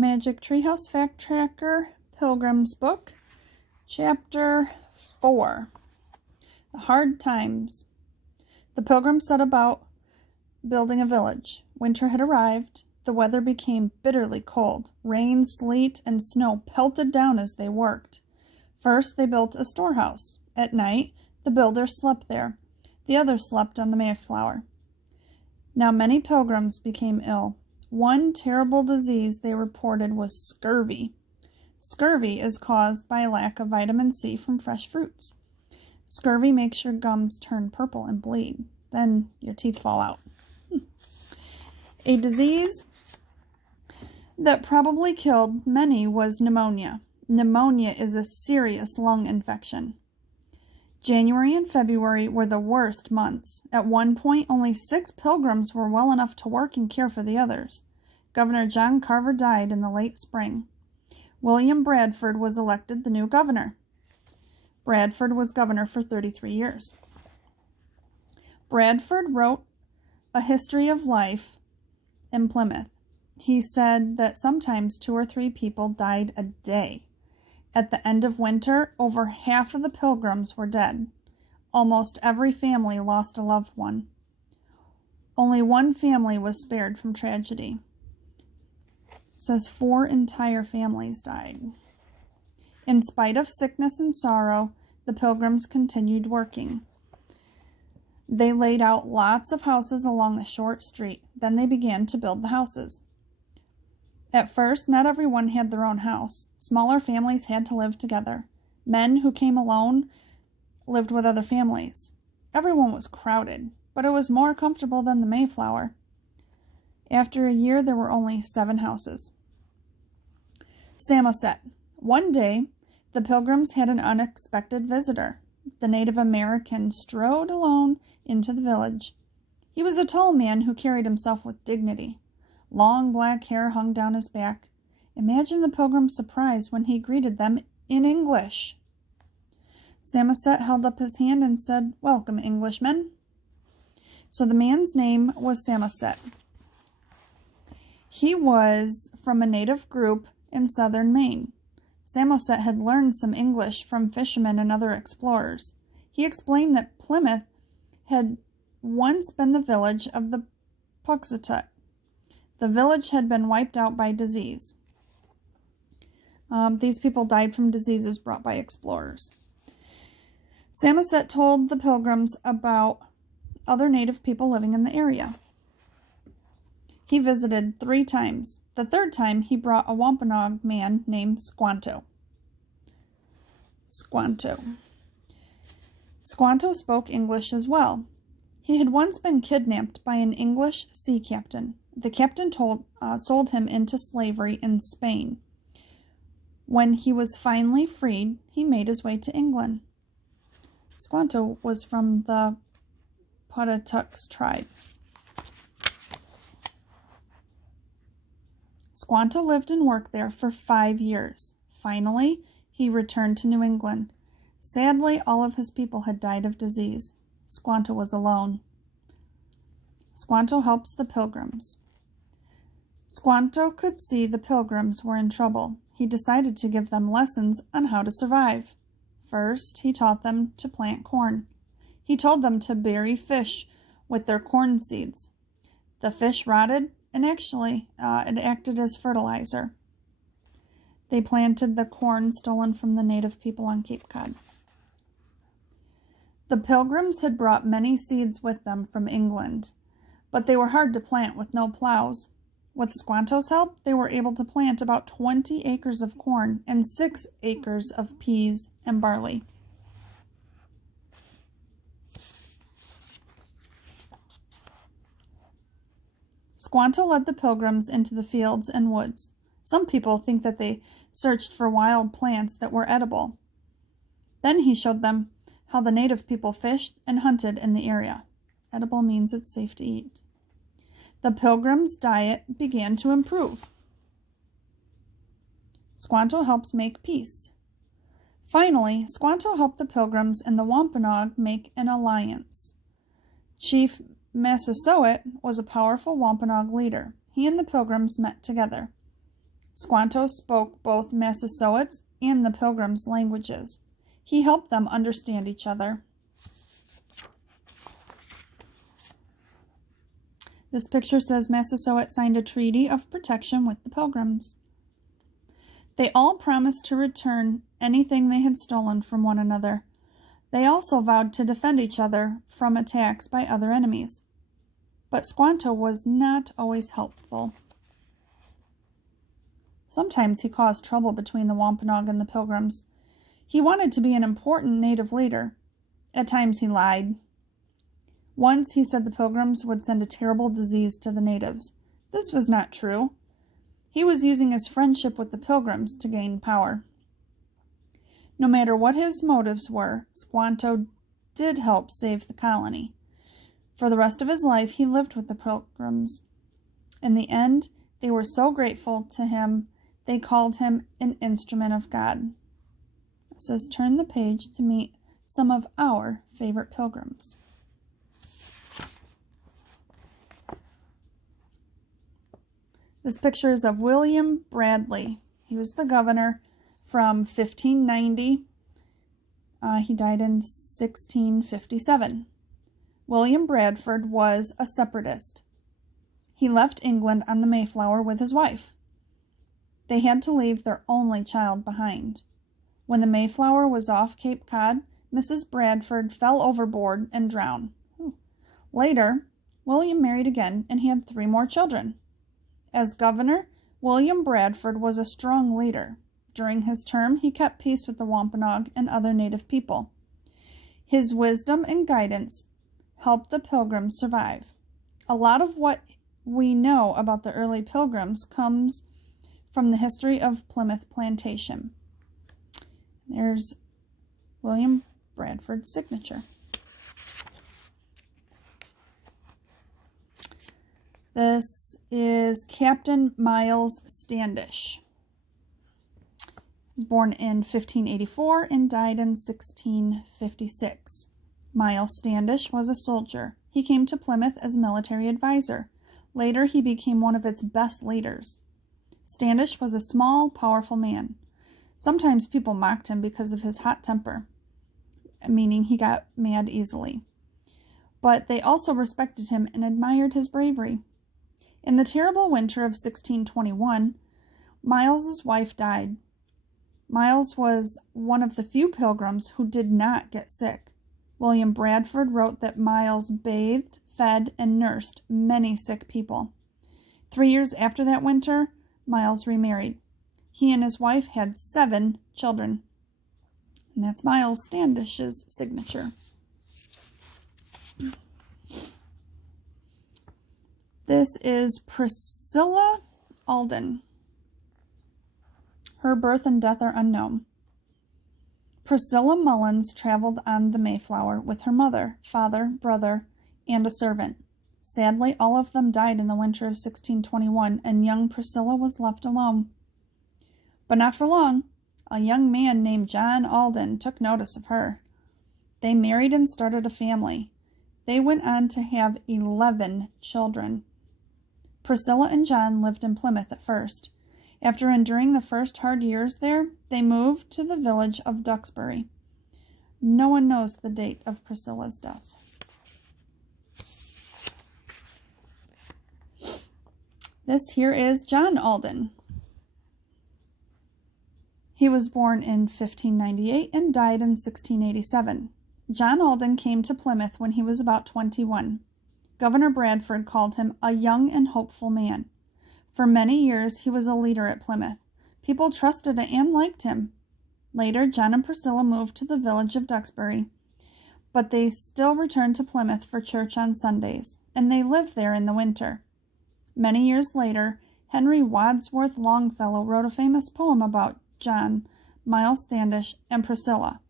Magic Treehouse Fact Tracker, Pilgrims book, Chapter 4, The Hard Times. The Pilgrims set about building a village. Winter had arrived. The weather became bitterly cold. Rain, sleet, and snow pelted down as they worked. First, they built a storehouse. At night, the builders slept there. The others slept on the Mayflower. Now many pilgrims became ill. One terrible disease they reported was scurvy. Scurvy is caused by a lack of vitamin C from fresh fruits. Scurvy makes your gums turn purple and bleed. Then your teeth fall out. A disease that probably killed many was pneumonia. Pneumonia is a serious lung infection. January and February were the worst months. At one point, only 6 pilgrims were well enough to work and care for the others. Governor John Carver died in the late spring. William Bradford was elected the new governor. Bradford was governor for 33 years. Bradford wrote a history of life in Plymouth. He said that sometimes 2 or 3 people died a day. At the end of winter, over half of the pilgrims were dead. Almost every family lost a loved one. Only one family was spared from tragedy. It says 4 entire families died. In spite of sickness and sorrow, the pilgrims continued working. They laid out lots of houses along a short street. Then they began to build the houses. At first, not everyone had their own house. Smaller families had to live together. Men who came alone lived with other families. Everyone was crowded, but it was more comfortable than the Mayflower. After a year, there were only 7 houses. Samoset. One day, the pilgrims had an unexpected visitor. The Native American strode alone into the village. He was a tall man who carried himself with dignity. Long black hair hung down his back. Imagine the pilgrim's surprise when he greeted them in English. Samoset held up his hand and said, "Welcome, Englishmen." So the man's name was Samoset. He was from a native group in southern Maine. Samoset had learned some English from fishermen and other explorers. He explained that Plymouth had once been the village of the Puxatut. The village had been wiped out by disease. These people died from diseases brought by explorers. Samoset told the pilgrims about other native people living in the area. He visited 3 times. The 3rd time, he brought a Wampanoag man named Squanto. Squanto spoke English as well. He had once been kidnapped by an English sea captain. The captain sold him into slavery in Spain. When he was finally freed, he made his way to England. Squanto was from the Pawcatucks tribe. Squanto lived and worked there for 5 years. Finally, he returned to New England. Sadly, all of his people had died of disease. Squanto was alone. Squanto helps the pilgrims. Squanto could see the pilgrims were in trouble. He decided to give them lessons on how to survive. First, he taught them to plant corn. He told them to bury fish with their corn seeds. The fish rotted, and actually, it acted as fertilizer. They planted the corn stolen from the native people on Cape Cod. The pilgrims had brought many seeds with them from England, but they were hard to plant with no plows. With Squanto's help, they were able to plant about 20 acres of corn and 6 acres of peas and barley. Squanto led the pilgrims into the fields and woods. Some people think that they searched for wild plants that were edible. Then he showed them how the native people fished and hunted in the area. Edible means it's safe to eat. The pilgrims' diet began to improve. Squanto helps make peace. Finally, Squanto helped the pilgrims and the Wampanoag make an alliance. Chief Massasoit was a powerful Wampanoag leader. He and the pilgrims met together. Squanto spoke both Massasoits and the Pilgrims' languages. He helped them understand each other. This picture says Massasoit signed a treaty of protection with the Pilgrims. They all promised to return anything they had stolen from one another. They also vowed to defend each other from attacks by other enemies. But Squanto was not always helpful. Sometimes he caused trouble between the Wampanoag and the Pilgrims. He wanted to be an important native leader. At times he lied. Once he said the Pilgrims would send a terrible disease to the natives. This was not true. He was using his friendship with the Pilgrims to gain power. No matter what his motives were, Squanto did help save the colony. For the rest of his life, he lived with the Pilgrims. In the end, they were so grateful to him, they called him an instrument of God. It says, turn the page to meet some of our favorite Pilgrims. This picture is of William Bradley. He was the governor from 1590. He died in 1657. William Bradford was a separatist. He left England on the Mayflower with his wife. They had to leave their only child behind. When the Mayflower was off Cape Cod, Mrs. Bradford fell overboard and drowned. Later, William married again and he had 3 more children. As governor, William Bradford was a strong leader. During his term, he kept peace with the Wampanoag and other native people. His wisdom and guidance helped the Pilgrims survive. A lot of what we know about the early Pilgrims comes from the history of Plymouth Plantation. There's William Bradford's signature. This is Captain Miles Standish. He was born in 1584 and died in 1656. Miles Standish was a soldier. He came to Plymouth as a military advisor. Later, he became one of its best leaders. Standish was a small, powerful man. Sometimes people mocked him because of his hot temper, meaning he got mad easily. But they also respected him and admired his bravery. In the terrible winter of 1621, Miles's wife died. Miles was one of the few Pilgrims who did not get sick. William Bradford wrote that Miles bathed, fed, and nursed many sick people. 3 years after that winter, Miles remarried. He and his wife had 7 children. And that's Miles Standish's signature. This is Priscilla Alden. Her birth and death are unknown. Priscilla Mullins traveled on the Mayflower with her mother, father, brother, and a servant. Sadly, all of them died in the winter of 1621, and young Priscilla was left alone. But not for long. A young man named John Alden took notice of her. They married and started a family. They went on to have 11 children. Priscilla and John lived in Plymouth at first. After enduring the first hard years there, they moved to the village of Duxbury. No one knows the date of Priscilla's death. This here is John Alden. He was born in 1598 and died in 1687. John Alden came to Plymouth when he was about 21. Governor Bradford called him a young and hopeful man. For many years, he was a leader at Plymouth. People trusted and liked him. Later, John and Priscilla moved to the village of Duxbury, but they still returned to Plymouth for church on Sundays, and they lived there in the winter. Many years later, Henry Wadsworth Longfellow wrote a famous poem about John, Miles Standish, and Priscilla.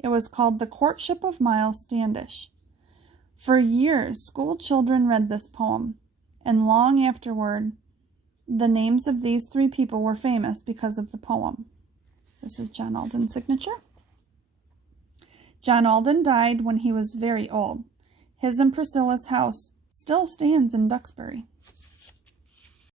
It was called The Courtship of Miles Standish. For years, school children read this poem, and long afterward, the names of these 3 people were famous because of the poem. This is John Alden's signature. John Alden died when he was very old. His and Priscilla's house still stands in Duxbury.